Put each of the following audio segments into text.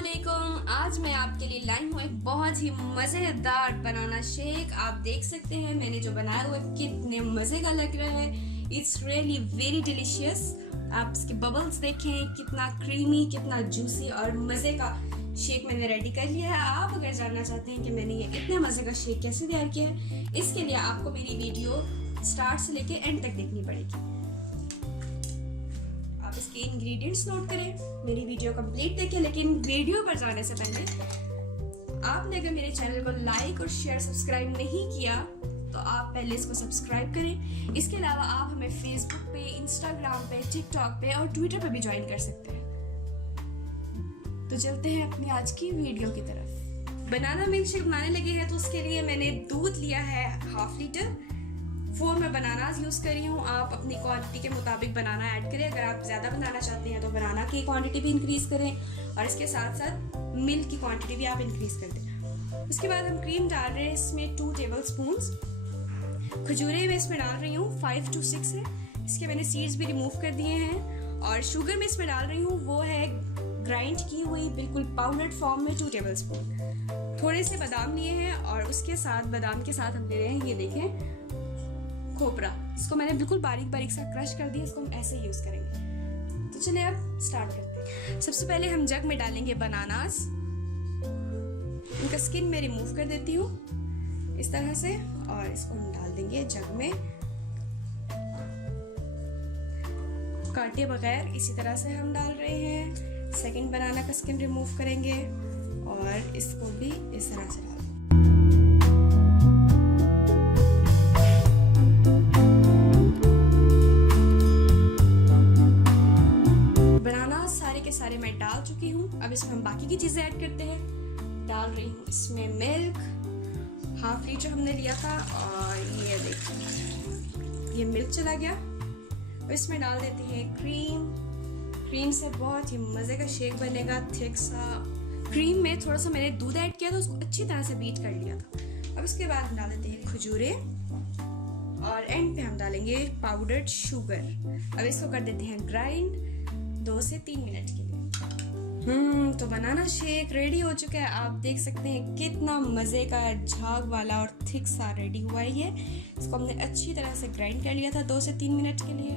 अस्सलामुअलैकुम। आज मैं आपके लिए लाई हूँ एक बहुत ही मज़ेदार बनाना शेक। आप देख सकते हैं मैंने जो बनाया हुआ है कितने मज़े का लग रहा है। It's really very delicious. आप इसके बबल्स देखें, कितना क्रीमी, कितना जूसी और मज़े का शेक मैंने रेडी कर लिया है। आप अगर जानना चाहते हैं कि मैंने ये इतने मज़े का शेक कैसे तैयार किया है, इसके लिए आपको मेरी वीडियो स्टार्ट से लेके एंड तक देखनी पड़ेगी। आप इसके इंग्रेडिएंट्स नोट करें, मेरी वीडियो कंप्लीट देखें। लेकिन वीडियो पर जाने से पहले आपने अगर मेरे चैनल को लाइक और शेयर सब्सक्राइब नहीं किया तो आप पहले इसको सब्सक्राइब करें। इसके अलावा आप हमें फेसबुक पे, इंस्टाग्राम पे, टिकटॉक पे और ट्विटर पे भी ज्वाइन कर सकते हैं। तो चलते हैं अपनी आज की वीडियो की तरफ। बनाना मिल्क शेक बनाने लगे हैं तो उसके लिए मैंने दूध लिया है 1/2 लीटर। 4 मैं बनानास यूज़ कर रही हूँ। आप अपनी क्वांटिटी के मुताबिक बनाना ऐड करें। अगर आप ज़्यादा बनाना चाहते हैं तो बनाना की क्वांटिटी भी इंक्रीज़ करें और इसके साथ साथ मिल्क की क्वांटिटी भी आप इंक्रीज़ कर दें। उसके बाद हम क्रीम डाल रहे हैं इसमें 2 टेबल स्पून्स। खजूरें मैं इसमें डाल रही हूँ 5 to 6 है। इसके मैंने सीड्स भी रिमूव कर दिए हैं। और शुगर मैं इसमें डाल रही हूँ वो है ग्राइंड की हुई बिल्कुल पाउडर्ड फॉर्म में 2 टेबल स्पून। थोड़े से बादाम लिए हैं और उसके साथ बादाम के साथ हम ले रहे हैं, ये देखें, खोपरा। इसको मैंने बिल्कुल बारीक बारीक सा क्रश कर दिया। इसको हम ऐसे यूज़ करेंगे। तो चलिए अब स्टार्ट करते हैं। सबसे पहले हम जग में डालेंगे बनानास। इनका स्किन मैं रिमूव कर देती हूँ इस तरह से और इसको हम डाल देंगे जग में काटे बगैर। इसी तरह से हम डाल रहे हैं। सेकंड बनाना का स्किन रिमूव करेंगे और इसको भी इस तरह से डाल देंगे। सारे मैं डाल चुकी हूँ। अब इसमें हम बाकी की चीज़ें ऐड करते हैं। डाल रही हूँ इसमें मिल्क 1/2 लीटर हमने लिया था और ये देखिए ये मिल्क चला गया। अब इसमें डाल देते हैं क्रीम से बहुत ही मज़े का शेक बनेगा। थिक सा क्रीम में थोड़ा सा मैंने दूध ऐड किया था, उसको अच्छी तरह से बीट कर लिया था। अब इसके बाद हम डाल देते हैं खजूरें और एंड पे हम डालेंगे पाउडर्ड शुगर। अब इसको कर देते हैं ग्राइंड 2 से 3 मिनट के लिए। तो बनाना शेक रेडी हो चुका है। आप देख सकते हैं कितना मज़े का झाग वाला और थिक सा रेडी हुआ है ये। इसको हमने अच्छी तरह से ग्राइंड कर लिया था 2 से 3 मिनट के लिए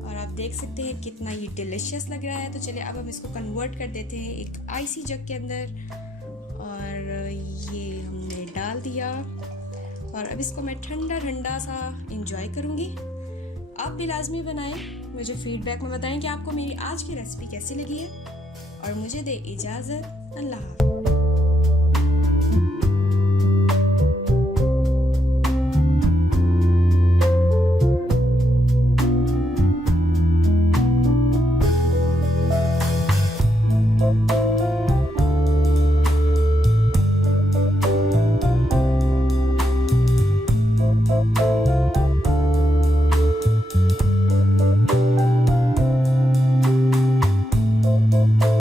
और आप देख सकते हैं कितना ये डिलीशियस लग रहा है। तो चलिए अब हम इसको कन्वर्ट कर देते हैं एक आईसी जग के अंदर और ये हमने डाल दिया और अब इसको मैं ठंडा सा इंजॉय करूँगी। आप भी लाजमी बनाएं। मुझे फीडबैक में बताएं कि आपको मेरी आज की रेसिपी कैसी लगी है और मुझे दे इजाज़त। अल्लाह हाफ़िज़।